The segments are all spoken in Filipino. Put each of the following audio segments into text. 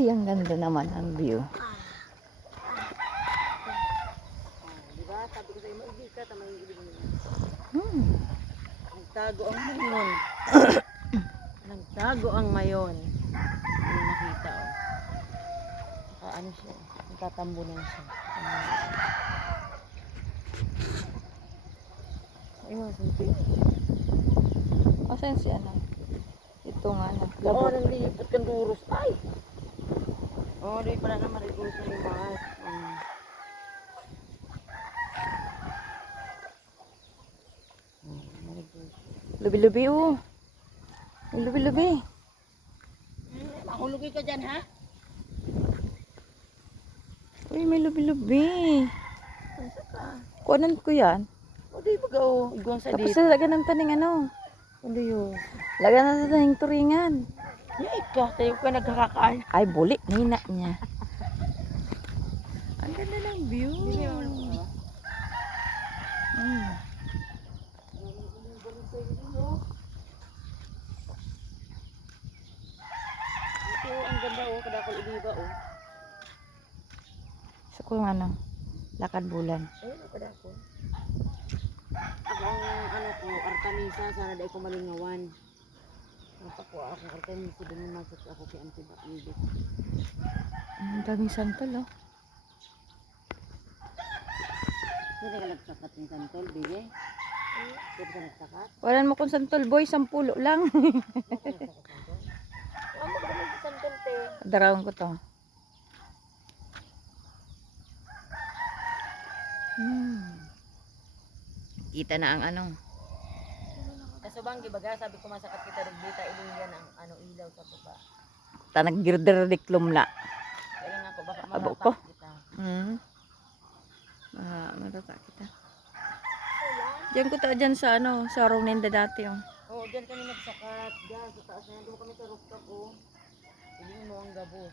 Uy, ang ganda naman ang view. Diba? Sabi ko sa'yo, maigi ka, tamay yung ibig mo. Nagtago ang mayon. Nagtago ang mayon. Hindi nakita, oh. Ano siya? Nagtatambunan siya. Ayun, simple. Asan si ano? Ito nga na. Oo, nandipot kang duros. Ay! Oo, di pala na marigulos na yung mga. Marigulos. Lubi-lubi oh. May lubi-lubi. Mahulugi ka dyan, ha? Uy, may lubi-lubi. Kansa ka? Kuanan ko yan. O, di ba go? Igong sa Tapos dito. lagyan ng taning ano. Ano yun? Lagyan na sa taning turingan. Ya, ikaw. Tayo ka nagkakakaan. Ay, buli. Nina niya. Ang ganda ng view. Ito, ang ganda, oh. Kadakol idiba, oh. Sa ko nga ano. Lakad bulan. Ayun, kadakol. Ako ang, ano ko, Artemisa. Sana dahil ko malingawan. Napakuha akong Artemisa. Doon masok ako kay Antibacterial. Ang daming santol oh. Hindi ka nagsakat ng santol, bigay? Hindi ka nagsakat? Walan mo kung santol boy. 10 lang. Ano ba naman sa santol, te? Darawin ko to. Kita na ang ano. Kasubang, gibaga, sabi ko masakat kita rugbita, iliyan ang ano, ilaw sa baba. Tanag girderdiklom la. Kailan ako, baka Abo ko. malatak kita. Matata kita. Diyan ko ta dyan sa ano, sa Ronenda dati oh. Oo, dyan kami nagsakat. Dyan, sa taas na yan. Doon kami sa rooftop, oh. Hindi mo ang gabo.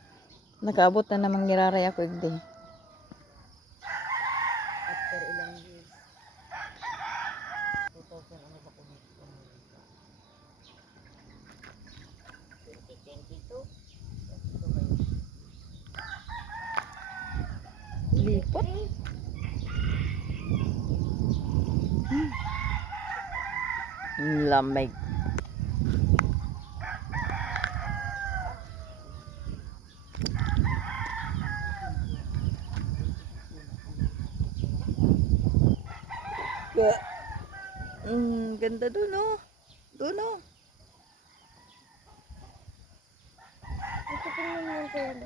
Nakaabot na namang niraray ako igdi. After ilang years. 2000, ano ba kung 2022? Lipot. Lamig. Ganda doon oh. Doon oh. Ito po naman yung